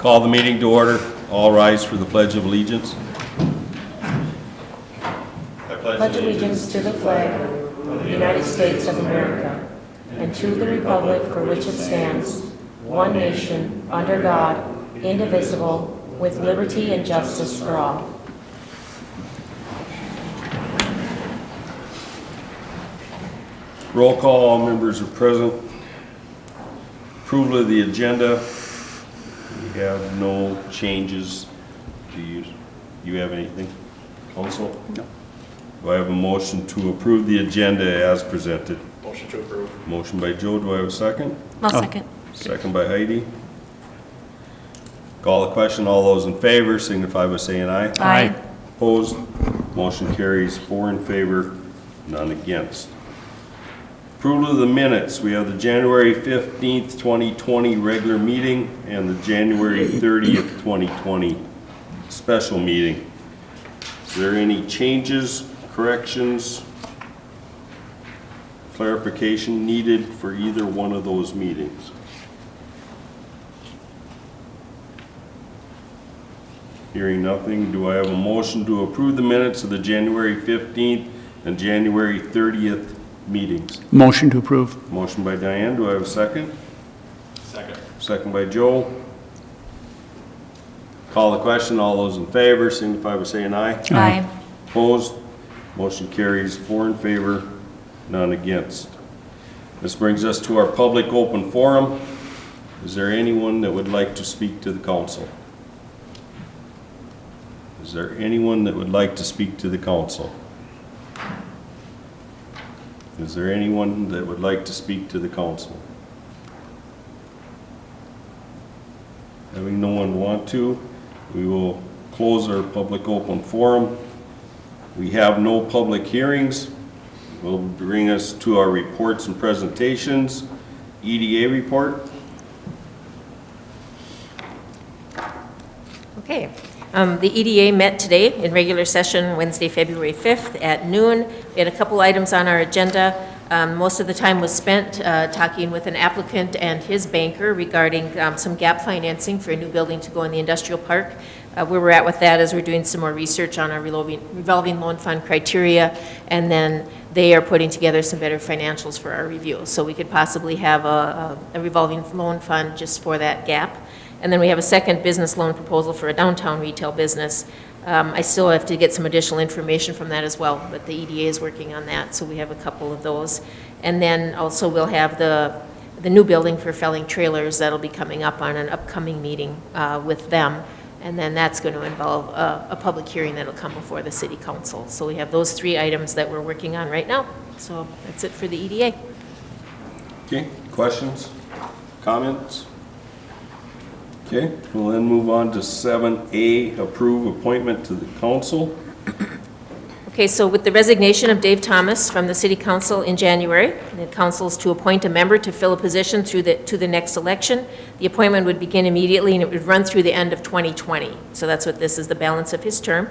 Call the meeting to order. All rise for the Pledge of Allegiance. I pledge allegiance to the flag of the United States of America and to the republic for which it stands, one nation, under God, indivisible, with liberty and justice for all. Roll call. All members are present. Approval of the agenda. We have no changes. Do you have anything, Council? No. Do I have a motion to approve the agenda as presented? Motion to approve. Motion by Joe. Do I have a second? I'll second. Second by Heidi. Call the question. All those in favor signify by saying aye. Aye. Opposed? Motion carries 4 in favor, none against. Approval of the minutes. We have the January 15th, 2020 regular meeting and the January 30th, 2020 special meeting. Is there any changes, corrections, clarification needed for either one of those meetings? Hearing nothing, do I have a motion to approve the minutes of the January 15th and January 30th meetings? Motion to approve. Motion by Diane, do I have a second? Second. Second by Joel. Call the question, all those in favor signify by saying aye. Aye. Opposed? Motion carries 4 in favor, none against. This brings us to our public open forum. Is there anyone that would like to speak to the council? Is there anyone that would like to speak to the council? Is there anyone that would like to speak to the council? Having no one want to, we will close our public open forum. We have no public hearings. Will bring us to our reports and presentations. EDA report. Okay. The EDA met today in regular session Wednesday, February 5th at noon. We had a couple items on our agenda. Most of the time was spent talking with an applicant and his banker regarding some gap financing for a new building to go in the industrial park. Where we're at with that is we're doing some more research on our revolving loan fund criteria, and then they are putting together some better financials for our review. So we could possibly have a revolving loan fund just for that gap. And then we have a second business loan proposal for a downtown retail business. I still have to get some additional information from that as well, but the EDA is working on that, so we have a couple of those. And then also we'll have the new building for Felling Trailers that'll be coming up on an upcoming meeting with them. And then that's going to involve a public hearing that'll come before the city council. So we have those 3 items that we're working on right now. So that's it for the EDA. Okay, questions, comments? Okay, we'll then move on to 7A, approve appointment to the council. Okay, so with the resignation of Dave Thomas from the city council in January, the council is to appoint a member to fill a position to the next election. The appointment would begin immediately and it would run through the end of 2020. So that's what this is, the balance of his term.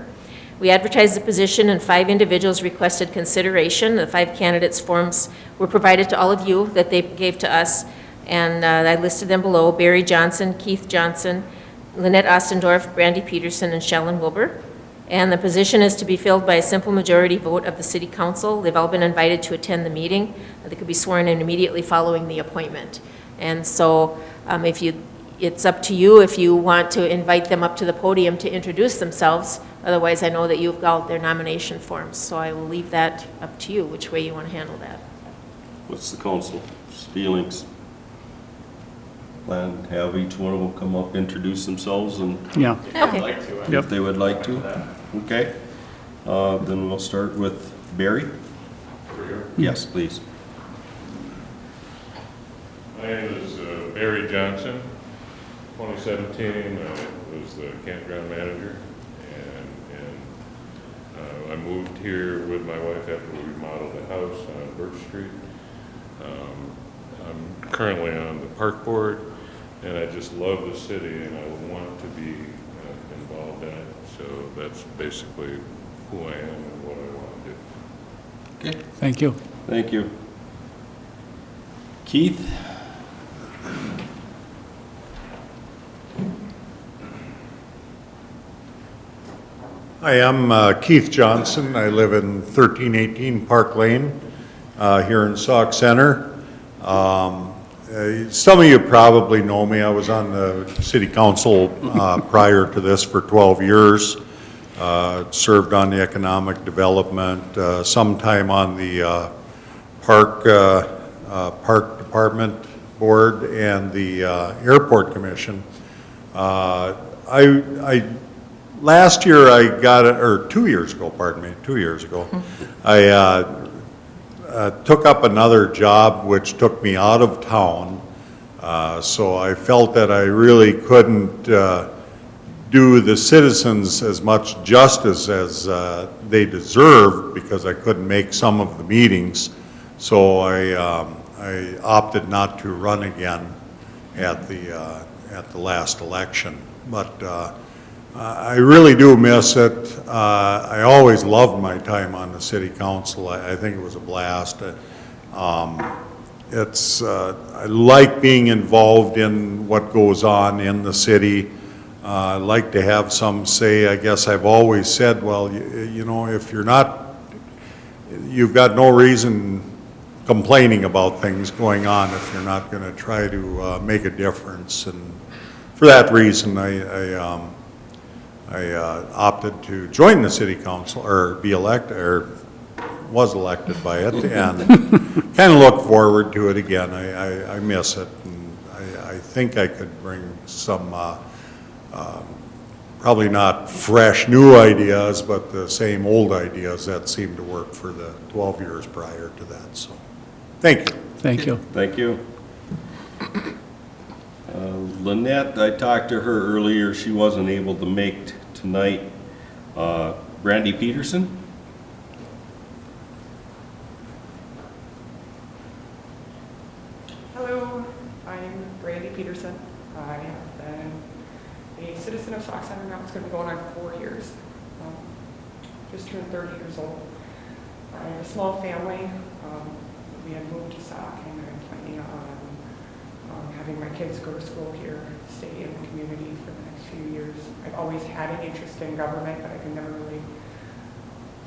We advertised the position and 5 individuals requested consideration. The 5 candidates' forms were provided to all of you that they gave to us. And I listed them below: Barry Johnson, Keith Johnson, Lynette Ostendorf, Brandi Petersen, and Shellen Wilbur. And the position is to be filled by a simple majority vote of the city council. They've all been invited to attend the meeting. They could be sworn in immediately following the appointment. And so it's up to you if you want to invite them up to the podium to introduce themselves. Otherwise, I know that you've got their nomination forms. So I will leave that up to you, which way you want to handle that. What's the council's feelings? Plan, have each one of them come up, introduce themselves, and Yeah. Okay. if they would like to. Okay. Then we'll start with Barry. Yes, please. My name is Barry Johnson. 2017, I was the campground manager, and I moved here with my wife after we remodeled a house on Birch Street. I'm currently on the park board, and I just love the city, and I want to be involved in it. So that's basically who I am and what I want to do. Okay. Thank you. Thank you. Keith? Hi, I'm Keith Johnson. I live in 1318 Park Lane here in Sauk Center. Some of you probably know me. I was on the city council prior to this for 12 years. Served on the economic development, sometime on the park department board and the airport commission. Last year I got it, or 2 years ago, pardon me, 2 years ago, I took up another job which took me out of town. So I felt that I really couldn't do the citizens as much justice as they deserved because I couldn't make some of the meetings. So I opted not to run again at the last election. But I really do miss it. I always loved my time on the city council. I think it was a blast. I like being involved in what goes on in the city. I like to have some say. I guess I've always said, well, you know, if you're not, you've got no reason complaining about things going on if you're not going to try to make a difference. And for that reason, I opted to join the city council, or be elected, or was elected by it, and kind of look forward to it again. I miss it, and I think I could bring some, probably not fresh new ideas, but the same old ideas that seemed to work for the 12 years prior to that. So, thank you. Thank you. Thank you. Lynette, I talked to her earlier. She wasn't able to make tonight. Brandi Petersen? Hello, I'm Brandi Petersen. I have been a citizen of Sauk Center now. It's going to be going on 4 years. Just turned 30 years old. I have a small family. We had moved to Sauk, and I'm planning on having my kids go to school here, stay in the community for the next few years. I've always had an interest in government, but I could never really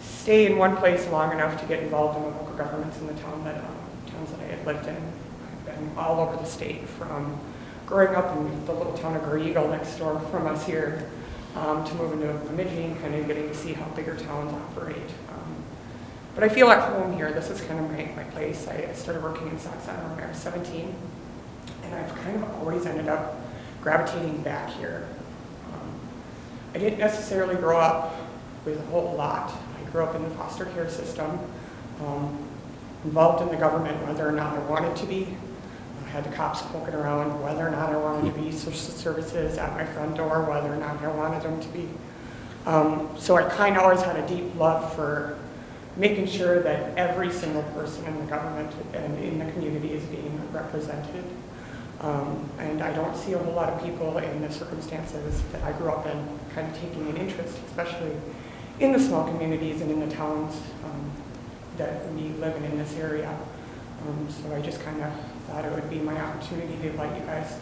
stay in one place long enough to get involved in the local governments in the towns that I had lived in. I've been all over the state, from growing up in the little town of Eagle next door from us here, to moving to Bemidji, kind of getting to see how bigger towns operate. But I feel at home here. This is kind of my place. I started working in Sauk Center when I was 17, and I've kind of always ended up gravitating back here. I didn't necessarily grow up with a whole lot. I grew up in the foster care system, involved in the government whether or not I wanted to be. I had the cops poking around whether or not I wanted to be, social services at my front door whether or not I wanted them to be. So I kind of always had a deep love for making sure that every single person in the government and in the community is being represented. And I don't see a whole lot of people in the circumstances that I grew up in kind of taking an interest, especially in the small communities and in the towns that we live in this area. So I just kind of thought it would be my opportunity to let you guys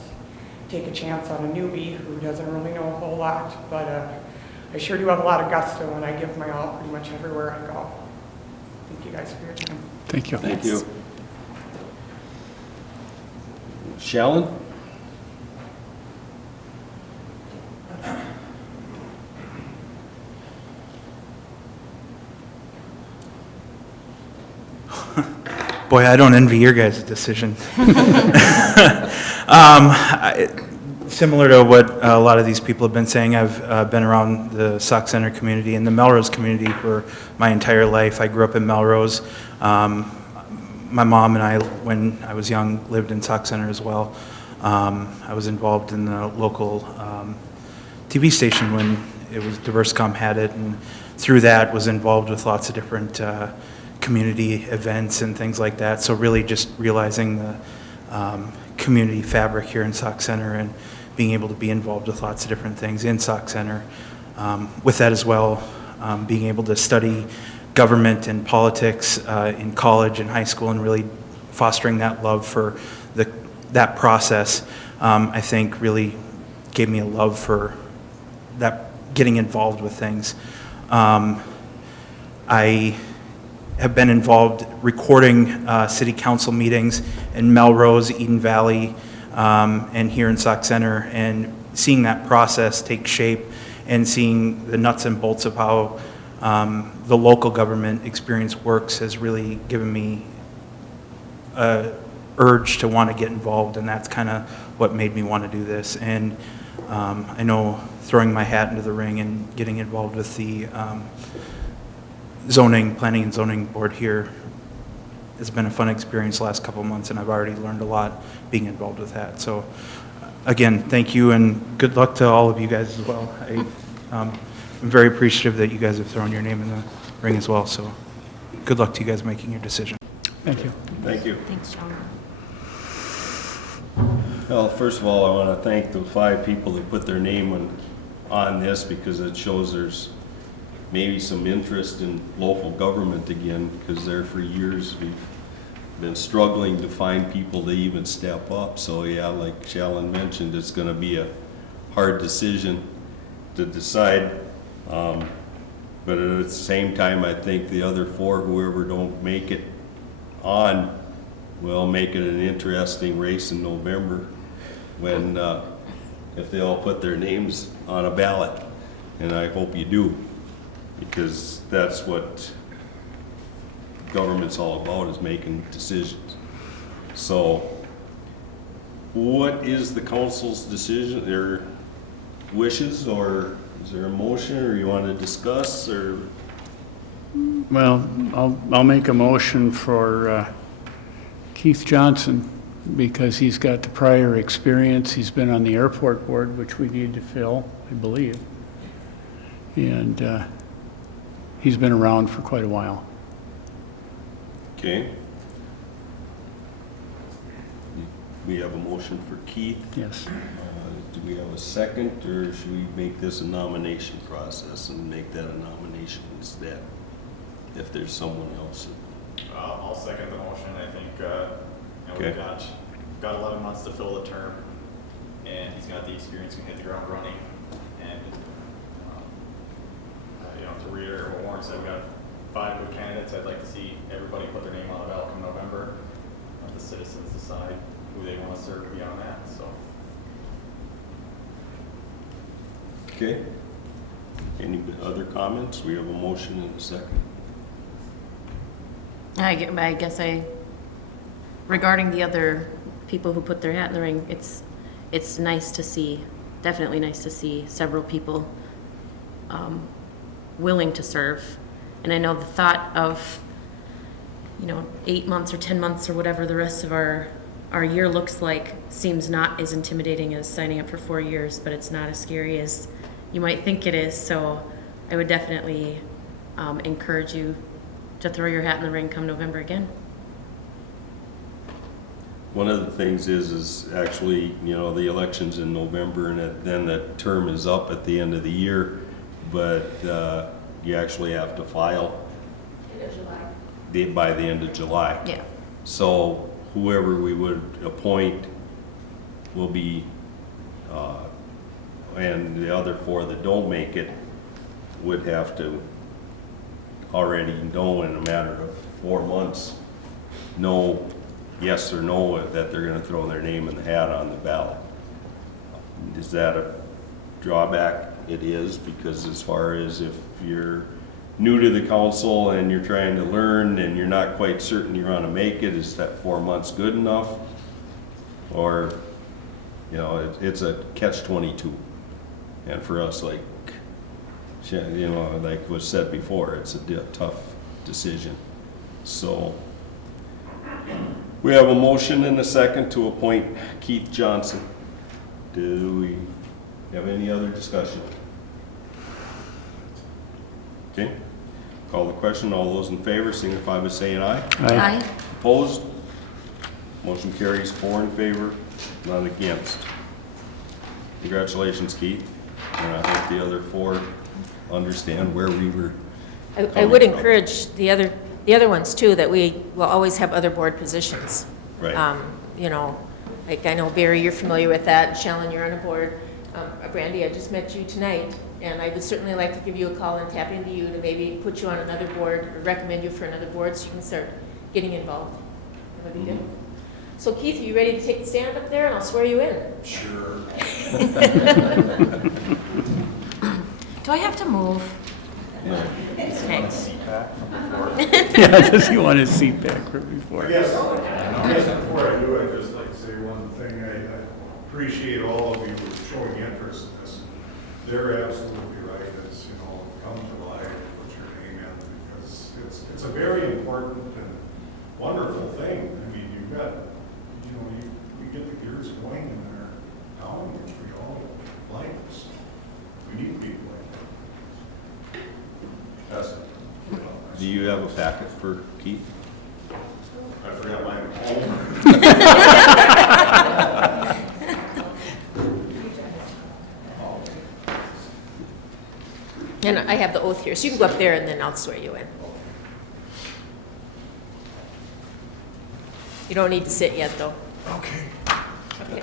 take a chance on a newbie who doesn't really know a whole lot, but I sure do have a lot of gusto, and I give my all pretty much everywhere I go. Thank you guys for your time. Thank you. Thank you. Shallon? Boy, I don't envy your guys' decision. Similar to what a lot of these people have been saying, I've been around the Sauk Center community and the Melrose community for my entire life. I grew up in Melrose. My mom and I, when I was young, lived in Sauk Center as well. I was involved in the local TV station when it was Diverscom had it, and through that was involved with lots of different community events and things like that. So really just realizing the community fabric here in Sauk Center and being able to be involved with lots of different things in Sauk Center. With that as well, being able to study government and politics in college and high school, and really fostering that love for that process, I think really gave me a love for that, getting involved with things. I have been involved recording city council meetings in Melrose, Eden Valley, and here in Sauk Center, and seeing that process take shape and seeing the nuts and bolts of how the local government experience works has really given me a urge to want to get involved, and that's kind of what made me want to do this. And I know throwing my hat into the ring and getting involved with the planning and zoning board here has been a fun experience the last couple of months, and I've already learned a lot being involved with that. So again, thank you, and good luck to all of you guys as well. I'm very appreciative that you guys have thrown your name in the ring as well, so good luck to you guys making your decision. Thank you. Thank you. Thanks, John. Well, first of all, I want to thank the 5 people that put their name on this, because it shows there's maybe some interest in local government again, because there for years we've been struggling to find people to even step up. So yeah, like Shalyn mentioned, it's going to be a hard decision to decide. But at the same time, I think the other 4, whoever don't make it on, will make it an interesting race in November when, if they all put their names on a ballot. And I hope you do, because that's what government's all about, is making decisions. So what is the council's decision, their wishes, or is there a motion, or you want to discuss, or? Well, I'll make a motion for Keith Johnson, because he's got the prior experience. He's been on the airport board, which we need to fill, I believe. And he's been around for quite a while. Okay. We have a motion for Keith. Yes. Do we have a second, or should we make this a nomination process and make that a nomination instead, if there's someone else? I'll second the motion. I think, Okay. we've got 11 months to fill the term, and he's got the experience, can hit the ground running. And, to reiterate what Warren said, we got 5 good candidates. I'd like to see everybody put their name on the ballot come November. Let the citizens decide who they want to serve beyond that, so. Okay. Any other comments? We have a motion and a second. I guess regarding the other people who put their hat in the ring, it's nice to see, definitely nice to see several people willing to serve. And I know the thought of, 8 months or 10 months or whatever the rest of our year looks like seems not as intimidating as signing up for 4 years, but it's not as scary as you might think it is. So I would definitely encourage you to throw your hat in the ring come November again. One of the things is actually, the election's in November, and then the term is up at the end of the year, but you actually have to file by the end of July. Yeah. So whoever we would appoint will be, and the other 4 that don't make it would have to already know in a matter of 4 months, know yes or no that they're going to throw their name in the hat on the ballot. Is that a drawback? It is, because as far as if you're new to the council and you're trying to learn and you're not quite certain you're going to make it, is that 4 months good enough? Or, it's a catch-22. And for us, like was said before, it's a tough decision. So we have a motion and a second to appoint Keith Johnson. Do we have any other discussion? Okay, call the question. All those in favor signify by saying aye. Aye. Opposed? Motion carries 4 in favor, none against. Congratulations, Keith. And I hope the other 4 understand where we were. I would encourage the other ones too, that we will always have other board positions. Right. Like I know Barry, you're familiar with that, Shalyn, you're on a board. Brandi, I just met you tonight, and I would certainly like to give you a call and tap into you to maybe put you on another board or recommend you for another board so you can start getting involved. That would be good. So Keith, are you ready to take the stand up there and I'll swear you in? Sure. Do I have to move? Okay. CPAC from before. Yeah, does he want his seat back from before? I guess before I do, I'd just like to say one thing. I appreciate all of you showing interest in this. They're absolutely right. It's, come July, put your name in, because it's a very important and wonderful thing. I mean, you've got, we get the gears going in our town, which we all like. So we need people like that. That's it. Do you have a packet for Keith? I forgot mine at home. And I have the oath here, so you can go up there and then I'll swear you in. You don't need to sit yet, though. Okay. Okay.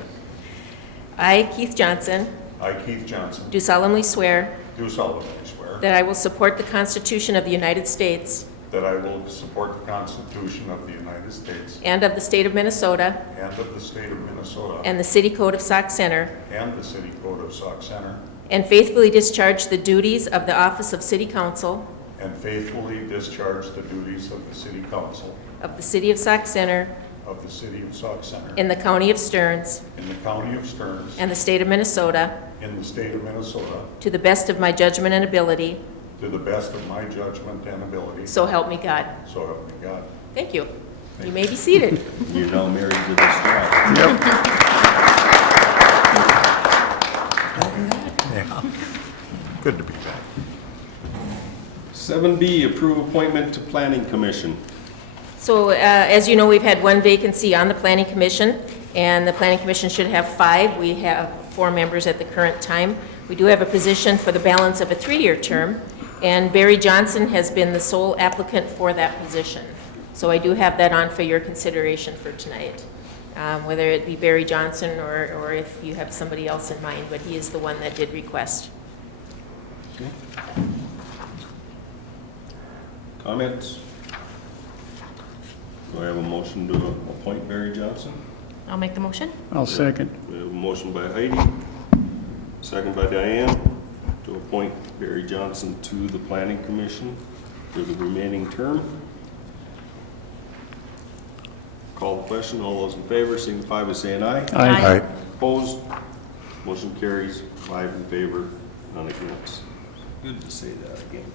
I, Keith Johnson, I, Keith Johnson, do solemnly swear do solemnly swear that I will support the Constitution of the United States that I will support the Constitution of the United States and of the state of Minnesota and of the state of Minnesota and the city code of Sauk Center, and the city code of Sauk Center, and faithfully discharge the duties of the office of city council and faithfully discharge the duties of the city council of the city of Sauk Center of the city of Sauk Center in the county of Stearns in the county of Stearns and the state of Minnesota in the state of Minnesota to the best of my judgment and ability, to the best of my judgment and ability. so help me God. So help me God. Thank you. You may be seated. You're now married to this job. Yeah. Good to be back. 7B, approve appointment to Planning Commission. So as you know, we've had one vacancy on the Planning Commission, and the Planning Commission should have 5. We have 4 members at the current time. We do have a position for the balance of a 3-year term, and Barry Johnson has been the sole applicant for that position. So I do have that on for your consideration for tonight, whether it be Barry Johnson or if you have somebody else in mind, but he is the one that did request. Okay. Comments? Do I have a motion to appoint Barry Johnson? I'll make the motion. I'll second. We have a motion by Heidi, second by Diane, to appoint Barry Johnson to the Planning Commission for the remaining term. Call the question. All those in favor signify by saying aye. Aye. Opposed? Motion carries 5 in favor, none against. Good to say that again.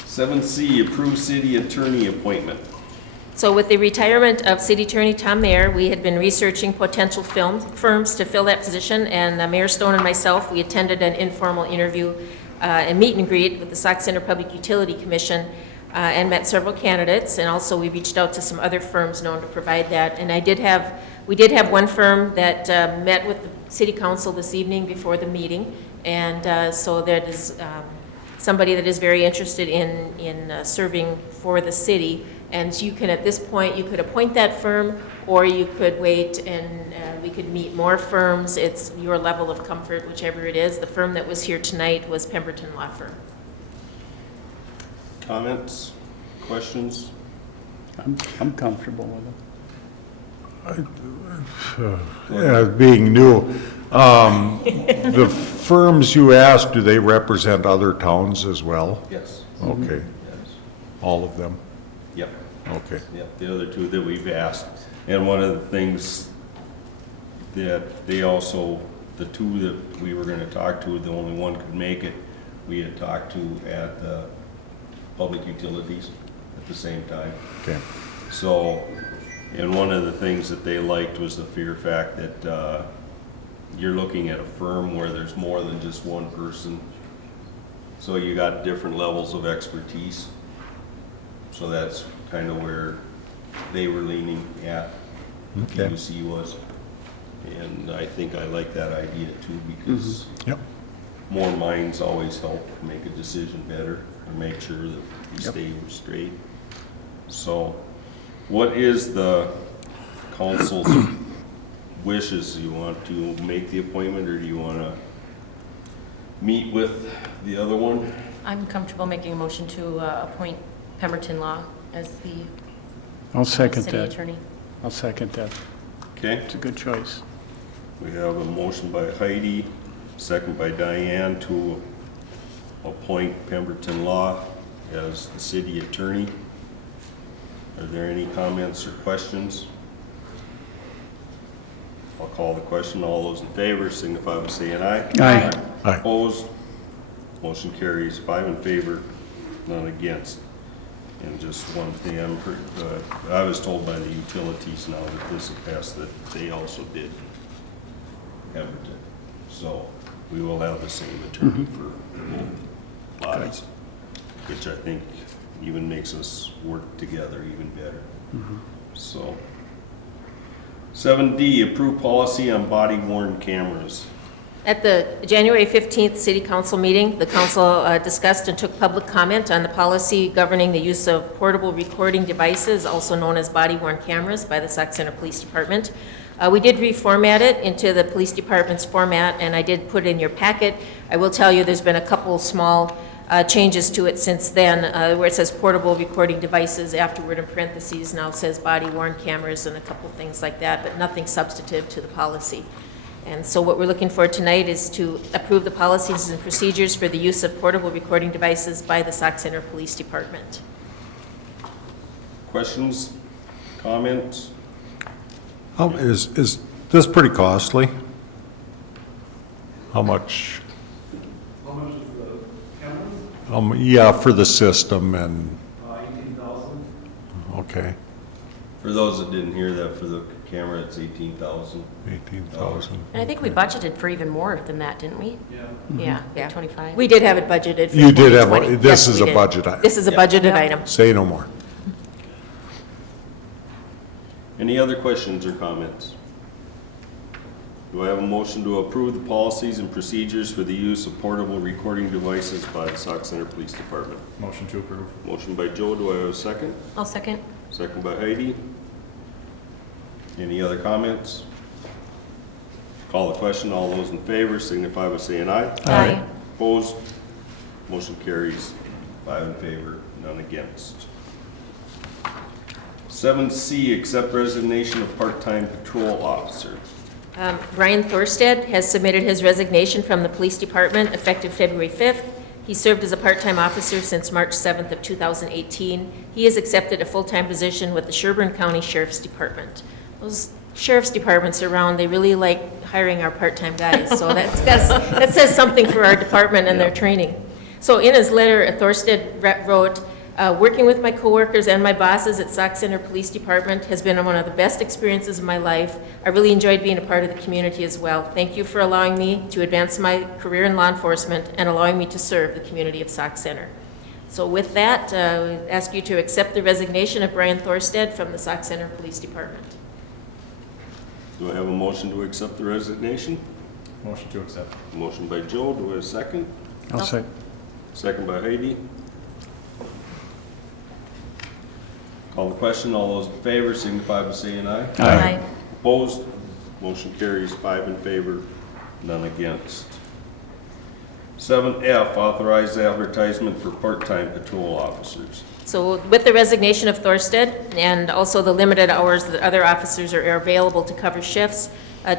7C, approve city attorney appointment. So with the retirement of City Attorney Tom Mayer, we had been researching potential firms to fill that position, and Mayor Stone and myself, we attended an informal interview and meet and greet with the Sauk Center Public Utility Commission and met several candidates, and also we reached out to some other firms known to provide that. And we did have one firm that met with the City Council this evening before the meeting, and so that is somebody that is very interested in serving for the city. And you can, at this point, you could appoint that firm, or you could wait and we could meet more firms. It's your level of comfort, whichever it is. The firm that was here tonight was Pemberton Law Firm. Comments, questions? I'm comfortable with it. Yeah, being new, the firms you asked, do they represent other towns as well? Yes. Okay, Yes. all of them? Yep. Okay. Yep, the other 2 that we've asked. And one of the things that they also, the 2 that we were gonna talk to, the only one could make it, we had talked to at the public utilities at the same time. Okay. So, and one of the things that they liked was the fear fact that you're looking at a firm where there's more than just one person. So you got different levels of expertise. So that's kind of where they were leaning at, Okay. PUC was. And I think I like that idea too, because Yep. more minds always help make a decision better and make sure that you stay straight. So what is the council's wishes? You want to make the appointment, or do you want to meet with the other one? I'm comfortable making a motion to appoint Pemberton Law as the I'll second city that. attorney. I'll second that. Okay, It's a good choice. we have a motion by Heidi, second by Diane to appoint Pemberton Law as the city attorney. Are there any comments or questions? I'll call the question. All those in favor signify by saying aye. Aye. Aye. Opposed? Motion carries 5 in favor, none against. And just one thing, I was told by the utilities now that this has passed that they also did Pemberton. So we will have the same attorney for both bodies, which I think even makes us work together even better. So 7D, approve policy on body worn cameras. At the January 15th City Council meeting, the council discussed and took public comment on the policy governing the use of portable recording devices, also known as body-worn cameras, by the Sauk Centre Police Department. We did reformat it into the police department's format, and I did put it in your packet. I will tell you there's been a couple small changes to it since then, where it says portable recording devices, afterward in parentheses now says body-worn cameras and a couple things like that, but nothing substantive to the policy. And so what we're looking for tonight is to approve the policies and procedures for the use of portable recording devices by the Sauk Centre Police Department. Questions, comments? Is this pretty costly? How much? How much is the cameras? Yeah, for the system and, 18,000. okay, For those that didn't hear that, for the camera, it's 18,000. 18,000. And I think we budgeted for even more than that, didn't we? Yeah. Yeah, Yeah. 25. We did have it budgeted for You did have, 2020. this Yes, is we a did. budget item. This is a budgeted Yeah. item. Say no more. Any other questions or comments? Do I have a motion to approve the policies and procedures for the use of portable recording devices by the Sauk Centre Police Department? Motion to approve. Motion by Joe, do I have a second? I'll second. Second by Heidi. Any other comments? Call the question. All those in favor signify by saying aye. Aye. Opposed? Motion carries 5 in favor, none against. 7C, accept resignation of part-time patrol officer. Brian Thorstad has submitted his resignation from the police department effective February 5th. He served as a part-time officer since March 7th of 2018. He has accepted a full-time position with the Sherburne County Sheriff's Department. Those sheriff's departments around, they really like hiring our part-time guys, so that says something for our department and their training. So in his letter, Thorstad wrote, working with my coworkers and my bosses at Sauk Centre Police Department has been one of the best experiences of my life. I really enjoyed being a part of the community as well. Thank you for allowing me to advance my career in law enforcement and allowing me to serve the community of Sauk Centre. So with that, I ask you to accept the resignation of Brian Thorstad from the Sauk Centre Police Department. Do I have a motion to accept the resignation? Motion to accept. Motion by Joe, do I have a second? I'll say, Second by Heidi. Call the question. All those in favor signify by saying aye. Aye. Opposed? Motion carries 5 in favor, none against. 7F, authorize advertisement for part-time patrol officers. So with the resignation of Thorstad and also the limited hours that other officers are available to cover shifts,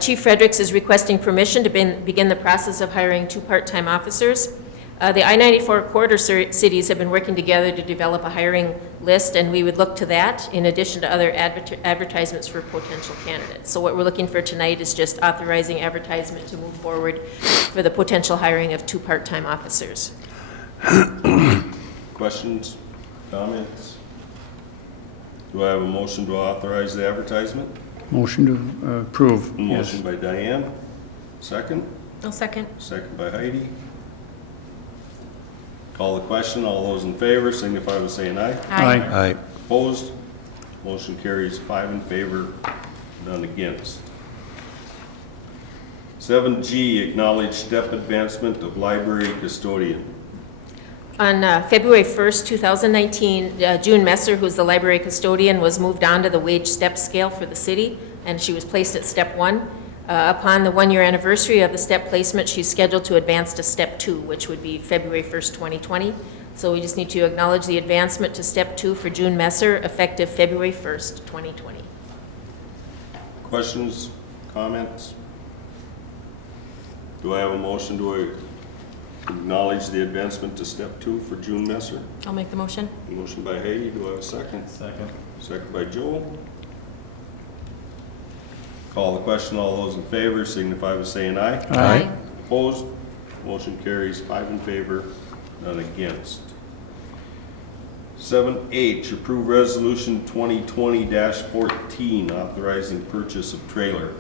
Chief Fredericks is requesting permission to begin the process of hiring 2 part-time officers. The I-94 corridor cities have been working together to develop a hiring list, and we would look to that in addition to other advertisements for potential candidates. So what we're looking for tonight is just authorizing advertisement to move forward for the potential hiring of 2 part-time officers. Questions, comments? Do I have a motion to authorize the advertisement? motion to approve, yes. Motion by Diane, second. I'll second. Second by Heidi. Call the question. All those in favor signify by saying aye. Aye. Aye. Opposed? Motion carries 5 in favor, none against. 7G, acknowledge step advancement of library custodian. On February 1st, 2019, June Messer, who's the library custodian, was moved on to the wage step scale for the city, and she was placed at step 1. Upon the 1-year anniversary of the step placement, she's scheduled to advance to step 2, which would be February 1st, 2020. So we just need to acknowledge the advancement to step 2 for June Messer, effective February 1st, 2020. Questions, comments? Do I have a motion to acknowledge the advancement to step 2 for June Messer? I'll make the motion. Motion by Heidi, do I have a second? Second. Second by Joel. Call the question, all those in favor signify by saying aye. Aye. Opposed? Motion carries 5 in favor, none against. 7H, approve resolution 2020-14, authorizing purchase of trailer.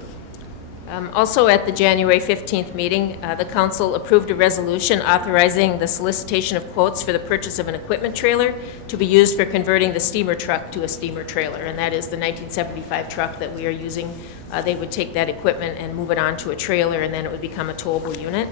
Also at the January 15th meeting, the council approved a resolution authorizing the solicitation of quotes for the purchase of an equipment trailer to be used for converting the steamer truck to a steamer trailer, and that is the 1975 truck that we are using. They would take that equipment and move it onto a trailer, and then it would become a towable unit.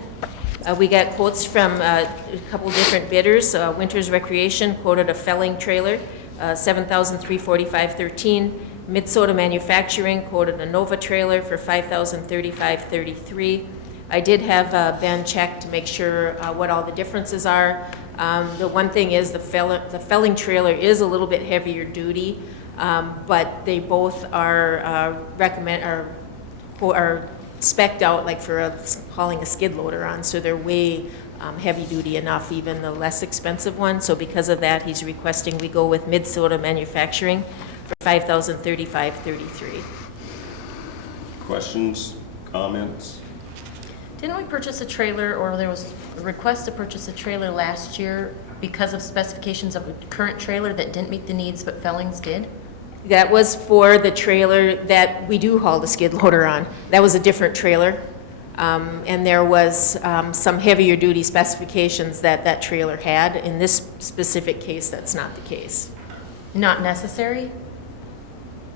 We got quotes from a couple different bidders. Winters Recreation quoted a felling trailer, $7,345.13. Mid-Soda Manufacturing quoted a Nova trailer for $5,035.33. I did have Ben check to make sure what all the differences are. The one thing is the felling trailer is a little bit heavier duty, but they both are spec'd out like for hauling a skid loader on, so they're way heavy duty enough, even the less expensive one. So because of that, he's requesting we go with Mid-Soda Manufacturing for $5,035.33. Questions, comments? Didn't we purchase a trailer, or there was a request to purchase a trailer last year because of specifications of a current trailer that didn't meet the needs, but Fellings did? That was for the trailer that we do haul the skid loader on. That was a different trailer. And there was some heavier duty specifications that trailer had. In this specific case, that's not the case. Not necessary?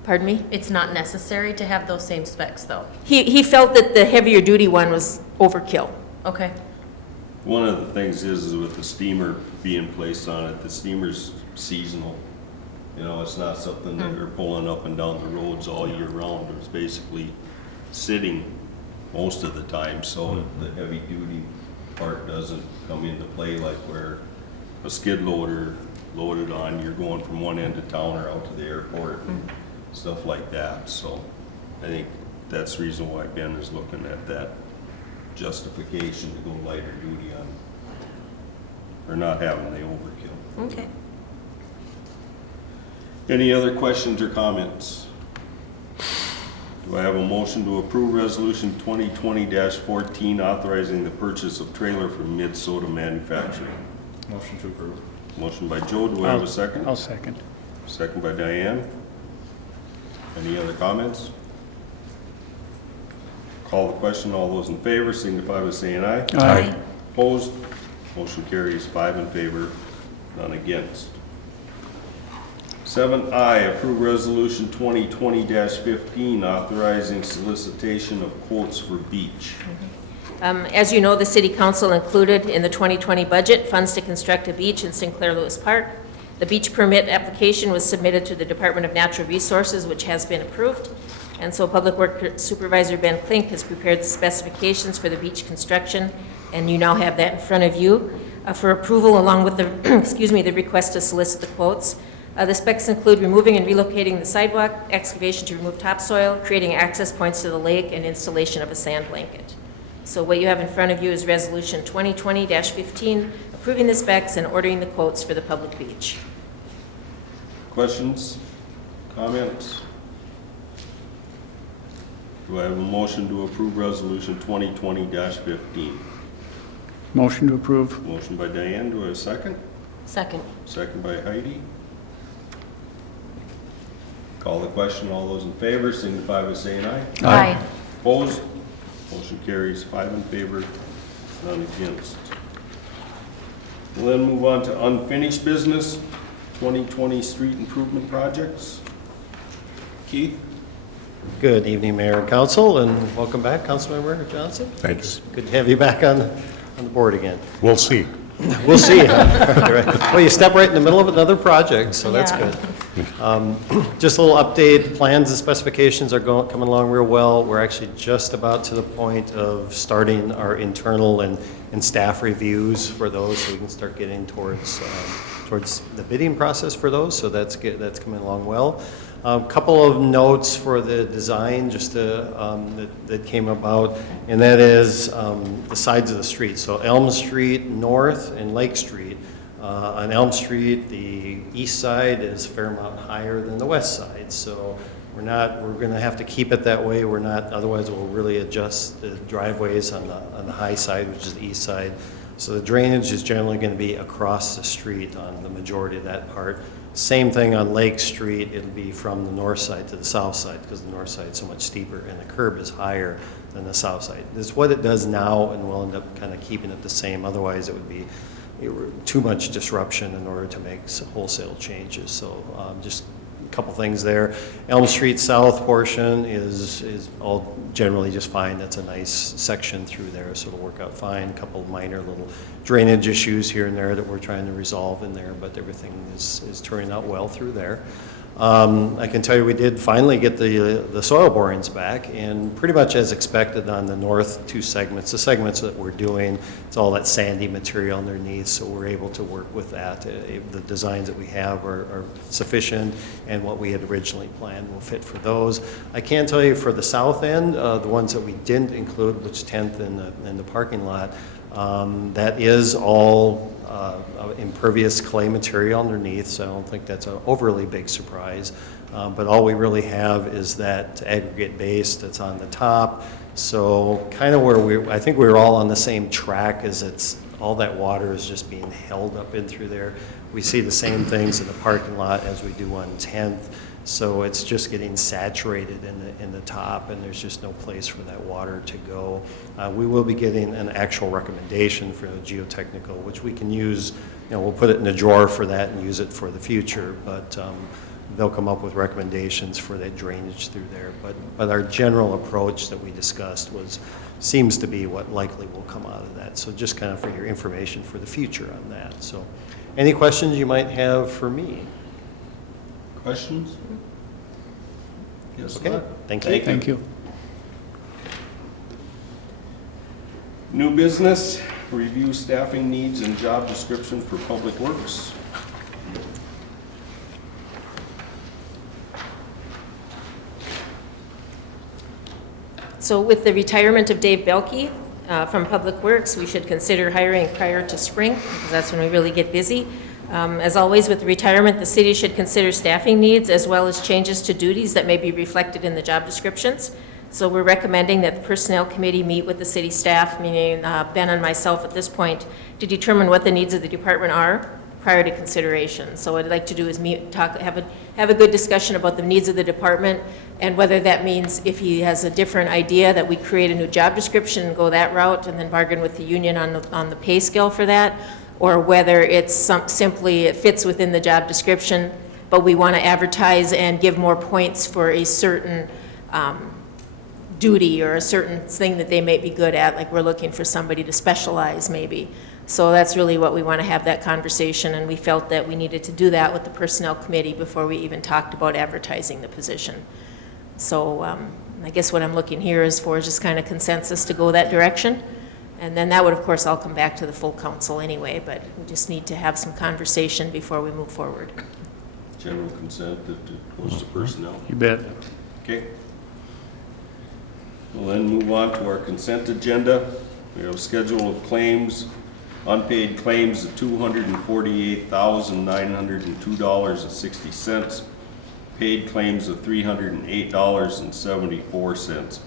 Pardon me? It's not necessary to have those same specs, though? He felt that the heavier duty one was overkill. Okay. One of the things is with the steamer being placed on it, the steamer's seasonal. You know, it's not something that you're pulling up and down the roads all year round. It's basically sitting most of the time, so the heavy duty part doesn't come into play like where a skid loader loaded on, you're going from one end of town or out to the airport and stuff like that. So I think that's the reason why Ben is looking at that justification to go lighter duty on, or not having the overkill. Okay. Any other questions or comments? Do I have a motion to approve resolution 2020-14 authorizing the purchase of trailer from Mid-Soda Manufacturing? Motion to approve. Motion by Joe, do I have a second? I'll second. Second by Diane. Any other comments? Call the question, all those in favor signify by saying aye. Aye. Opposed? Motion carries 5 in favor, none against. 7I, approve resolution 2020-15 authorizing solicitation of quotes for beach. As you know, the City Council included in the 2020 budget funds to construct a beach in Sinclair Lewis Park. The beach permit application was submitted to the Department of Natural Resources, which has been approved. And so Public Works Supervisor Ben Klink has prepared the specifications for the beach construction, and you now have that in front of you for approval, along with the, the request to solicit the quotes. The specs include removing and relocating the sidewalk, excavation to remove topsoil, creating access points to the lake, and installation of a sand blanket. So what you have in front of you is Resolution 2020-15, approving the specs and ordering the quotes for the public beach. Questions? Comments? Do I have a motion to approve resolution 2020-15? Motion to approve. Motion by Diane, do I have a second? Second. Second by Heidi. Call the question, all those in favor signify by saying aye. Aye. Opposed? Motion carries 5 in favor, none against. We'll then move on to unfinished business, 2020 street improvement projects. Keith? Good evening, Mayor and Council, and welcome back, Councilmember Johnson. Thanks. Good to have you back on the board again. We'll see. We'll see. Huh? Well, you step right in the middle of another project, so that's Yeah. good. Just a little update, plans and specifications are coming along real well. We're actually just about to the point of starting our internal and staff reviews for those, so we can start getting towards the bidding process for those, so that's coming along well. A couple of notes for the design just that came about, and that is the sides of the street. So Elm Street North and Lake Street. On Elm Street, the east side is a fair amount higher than the west side, so we're going to have to keep it that way. Otherwise we'll really adjust the driveways on the high side, which is the east side. So the drainage is generally going to be across the street on the majority of that part. Same thing on Lake Street, it'll be from the north side to the south side, because the north side is so much steeper and the curb is higher than the south side. This is what it does now, and we'll end up kind of keeping it the same. Otherwise it would be too much disruption in order to make wholesale changes. So just a couple things there. Elm Street South portion is all generally just fine. That's a nice section through there, so it'll work out fine. A couple of minor little drainage issues here and there that we're trying to resolve in there, but everything is turning out well through there. I can tell you we did finally get the soil borings back, and pretty much as expected on the north two segments. The segments that we're doing, it's all that sandy material underneath, so we're able to work with that. The designs that we have are sufficient, and what we had originally planned will fit for those. I can tell you for the south end, the ones that we didn't include, which 10th in the parking lot, that is all impervious clay material underneath, so I don't think that's an overly big surprise. But all we really have is that aggregate base that's on the top. So kind of where I think we were all on the same track, as all that water is just being held up in through there. We see the same things in the parking lot as we do on 10th. So it's just getting saturated in the top, and there's just no place for that water to go. We will be getting an actual recommendation for the geotechnical, which we can use. We'll put it in a drawer for that and use it for the future, but they'll come up with recommendations for that drainage through there. But our general approach that we discussed seems to be what likely will come out of that. So just kind of for your information for the future on that. So any questions you might have for me? Questions? Yes. Okay, thank you. Thank you. New business, review staffing needs and job description for Public Works. So with the retirement of Dave Belkey from Public Works, we should consider hiring prior to spring, because that's when we really get busy. As always with retirement, the city should consider staffing needs as well as changes to duties that may be reflected in the job descriptions. So we're recommending that the Personnel Committee meet with the city staff, meaning Ben and myself at this point, to determine what the needs of the department are prior to consideration. So what I'd like to do is have a good discussion about the needs of the department, and whether that means if he has a different idea that we create a new job description and go that route and then bargain with the union on the pay scale for that, or whether it's simply it fits within the job description, but we want to advertise and give more points for a certain duty or a certain thing that they may be good at, like we're looking for somebody to specialize maybe. So that's really what we want to have that conversation, and we felt that we needed to do that with the Personnel Committee before we even talked about advertising the position. So I guess what I'm looking here is for just kind of consensus to go that direction. And then that would, of course, all come back to the full council anyway, but we just need to have some conversation before we move forward. General consent that goes to personnel. You bet. Okay. We'll then move on to our consent agenda. We have a schedule of claims, unpaid claims of $248,902.60, paid claims of $308.74.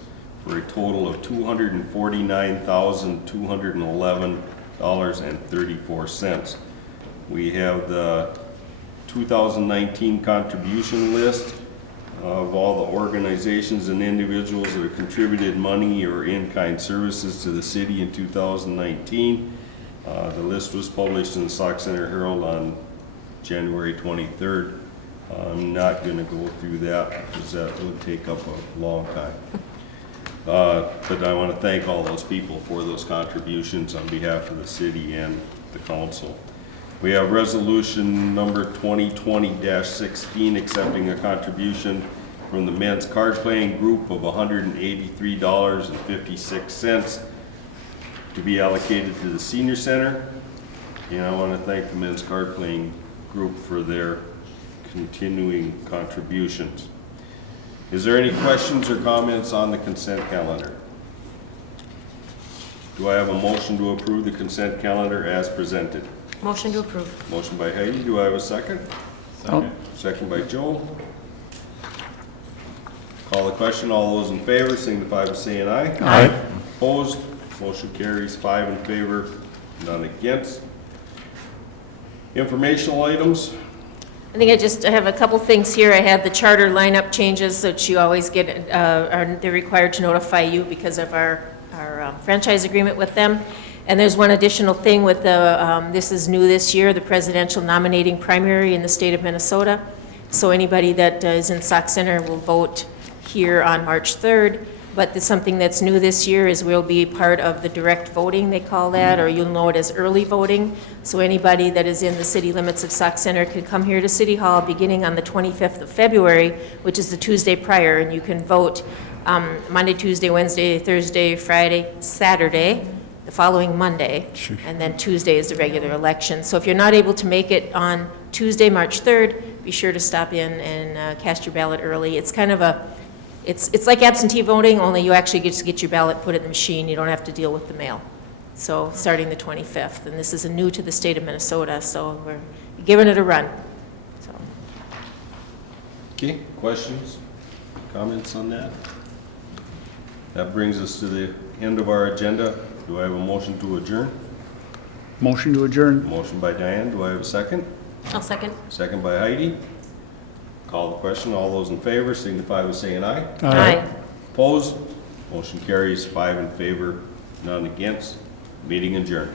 for a total of $249,211.34. We have the 2019 contribution list of all the organizations and individuals that have contributed money or in-kind services to the city in 2019. The list was published in the Sauk Center Herald on January 23rd. I'm not going to go through that because that would take up a long time. But I want to thank all those people for those contributions on behalf of the city and the council. We have resolution number 2020-16, accepting a contribution from the men's card playing group of $183.56 to be allocated to the senior center. And I want to thank the men's card playing group for their continuing contributions. Is there any questions or comments on the consent calendar? Do I have a motion to approve the consent calendar as presented? Motion to approve. Motion by Heidi, do I have a second? Oh, Second by Joel. Call the question, all those in favor signify by saying aye. Aye. Opposed, motion carries 5 in favor, none against. Informational items, I think I have a couple things here. I had the charter lineup changes that you always get, they're required to notify you because of our franchise agreement with them. And there's one additional thing with the, this is new this year, the presidential nominating primary in the state of Minnesota. So anybody that is in Sauk Center will vote here on March 3rd. But something that's new this year is we'll be part of the direct voting, they call that, or you'll know it as early voting. So anybody that is in the city limits of Sauk Center can come here to City Hall beginning on the 25th of February, which is the Tuesday prior, and you can vote Monday, Tuesday, Wednesday, Thursday, Friday, Saturday, the following Monday, and then Tuesday is the regular election. So if you're not able to make it on Tuesday, March 3rd, be sure to stop in and cast your ballot early. It's kind of a It's like absentee voting, only you actually get to get your ballot put in the machine. You don't have to deal with the mail. So starting the 25th, and this is new to the state of Minnesota, so we're giving it a run. So, okay, questions, comments on that? That brings us to the end of our agenda. Do I have a motion to adjourn? motion to adjourn. Motion by Diane, do I have a second? I'll second. Second by Heidi. Call the question, all those in favor signify by saying aye. Aye. Opposed? Motion carries 5 in favor, none against. Meeting adjourned.